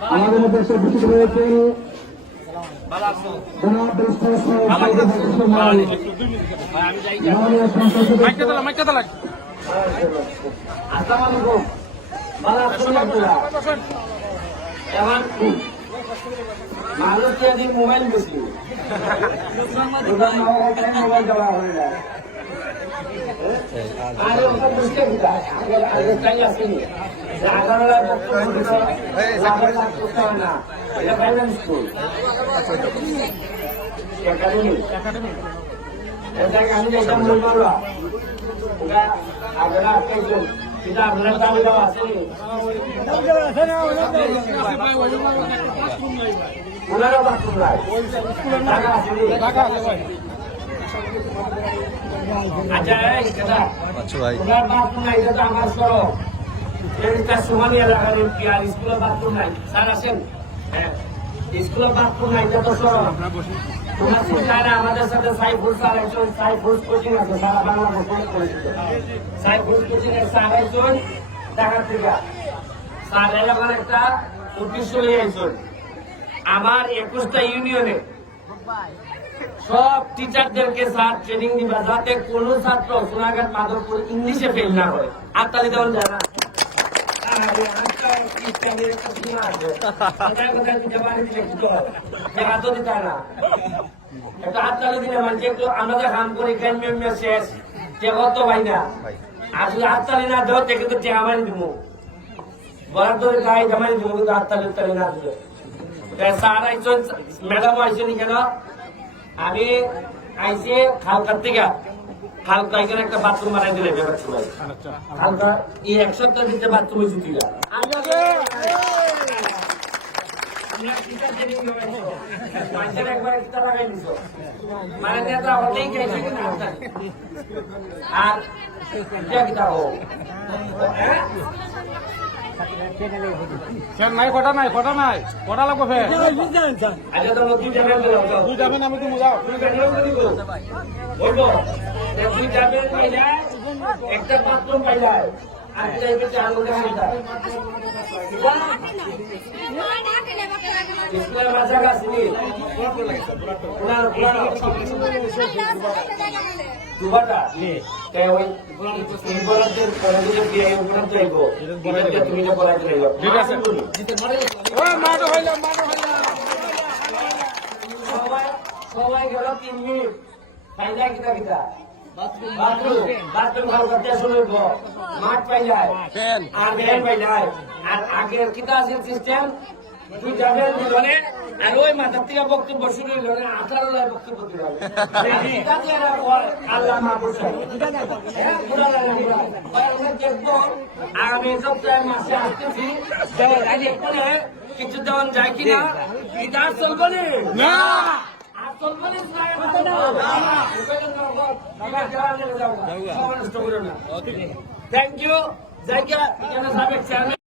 আমাদের এখন মানুষ যদি মোবাইল বেশি মোবাইল দেওয়া হয় না আরে ওটা বুঝতে আগে আগে তাই আসেনি আমি মূল ওটা আপনারা আপনার দাবি দেওয়া বাথরুম নাই টাকা আচ্ছা এই কথা ওনার বাথরুম নাই এটা আমার সড়ক এটা সমানি এলাকার এমপি আর স্কুলে বাথরুম নাই। স্যার আসেন হ্যাঁ। স্কুলে বাথরুম নাই এটা তো তোমার আমাদের সাথে সাইফুল স্যার একজন সাইফুল কোচিং আছে সারা বাংলা কোচিং করেছিল সাইফুল কোচিং এর স্যার একজন ঢাকা থেকে। স্যার এলাকার একটা উদ্দেশ্য নিয়ে একজন। আমার একুশটা ইউনিয়নে সব টিচারদেরকে স্যার ট্রেনিং দিবা যাতে কোন ছাত্র সোনাঘাট মাধবপুর ইংলিশে ফেল না করে হাততালি দেওয়ান যায় না। আরে, হাততালি, ইত্যাদির একটা সীমা আছে। কোথায় কোথায় দিতে পারি দিলে কি করো? দেখা তো দিতে হয় না। একটু হাততালি দিলে মানে একটু আমাদের হাম করে জ্ঞান মেয়ে শেষ কে কত ভাই না আসলে হাততালি না দেওয়া থেকে তো টেকা মারি দিব বরাদ ধরে গায়ে জামাই দিব কিন্তু হাততালি উত্তালি না দিলে স্যার আইসন ম্যাডাম আইসনি কেন আমি আইসি খালকার থেকে খালকা এখানে একটা বাথরুম বানাই দিলে ব্যাপার এই এক সপ্তাহ কিনা? আর নাই কটা নাই কটা নাই? কটা লাগবে ফের? তো তুই যাবেন আমি তুমি যাও। তুই তুই একটা বাথরুম পাইলা আর যাইবে চালু দেখা স্কুলের বাচ্চা কাছে পুরা পুরা দুবারটা? কে ওই এই কলেজে দিয়ে এই যাইব এটা তুমি না বলাই যাইব ঠিক আছে। ও মাটো হইলাম মাটো হইলাম সবাই সবাই গেল তিন মিনিট পাইলা কিটা কিটা বাথরুম বাথরুম ভালো করতে শুনব মাঠ পাইলাই ফ্যান আর ফ্যান পাইলাই আর আগের আছে সিস্টেম তুই যাবেন দিলনে আর ওই মাথার থেকে বক্তব্য শুরু হইল না আঠারো লাই বক্তব্য দিল আল্লাহ আগামী মাসে আসতেছি কিছু দেওয়ান যায় কিনা এটা আর চলবো না না আর চলবো না থ্যাংক ইউ জায়গা